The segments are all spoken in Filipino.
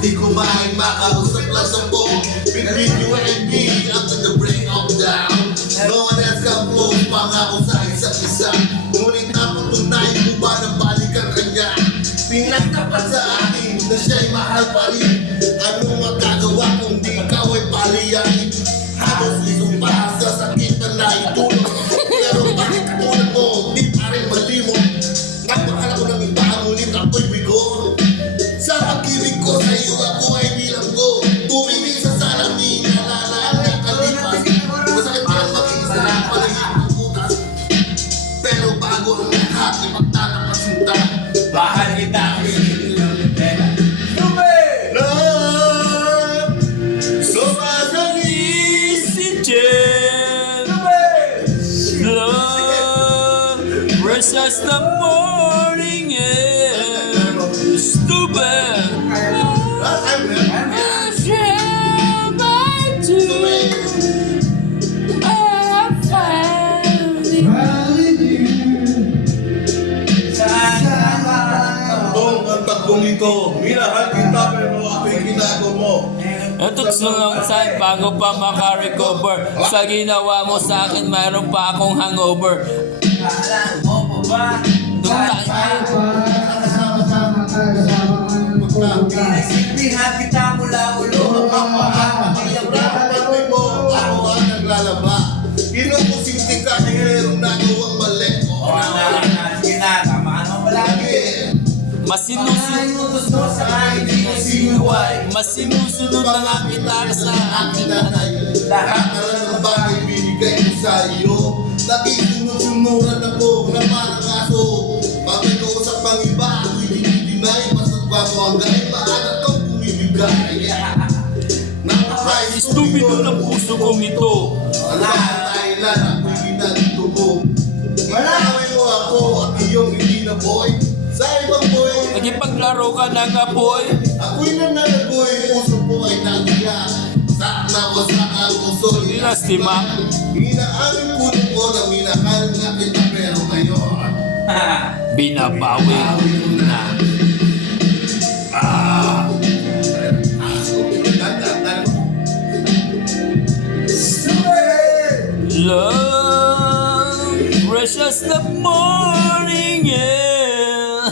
Di kumain, makausap lang sa phone. Between you and me, up to the break of dawn. No one else can flow, pangako sa isa't isa. Ngunit napatunay mo ba na balikan kanya? Pinagtapat sa akin na siya'y mahal pa rin. Anong magagawa kung di ikaw ay paliyain? Halos isang bahas sa sakit na naitulog. Pero bakit katulad mo, di pa rin malimot? Nagmahal ako ng iba, ngunit ako'y bigo. Sa pag-ibig ko sa iyo, ako ay bilanggo. Tumingin sa salamin, nalalaan ng kalipas. Masakit pa ang mag-iisa ng paligid ng butas. Pero bago ang lahat, ipagtatapat sinta. Mahal kita, Precious the morning air, stupid. Kung ang tagbong ito, minahal kita pero ako'y ginago mo. Ito long time bago pa makarecover. Sa ginawa mo sa akin, mayroon pa akong hangover. alam mo po ba? Kasama-sama ka, kasama ka ng magpupunta. Pinagsilbihan kita mula ulo hanggang paa. Pagpapalay mo, ako ang naglalaba. Inupusinti ka na mayroong nagawang mali. Sige na, tama ka naman palagi. Masinusunod mo sa akin, di ko sinuway. Masinusunod na nga kita sa akin nanay. Lahat na lang ng bagay binigay ko sa iyo. Nakisunod-sunuran ako na parang aso. Pag may kausap ang iba, ako'y dinidinay. Basta't bago ang gay, maalat kang bumibigay. Napaka-isip Stupido ng puso kong ito. Wala ang dahilan, ako'y ginagito mo. Inaway mo ako at iyong hindi na boy. Sa ibang boy, Nagipaglaro ka ng apoy. ako'y nananagoy. Puso ko ay nagiyak. Sa nawasak ang puso, Lastima. inaamin ko ko na minahal na kita pero ngayon Binabawi na. Love, precious the morning air.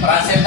Para sa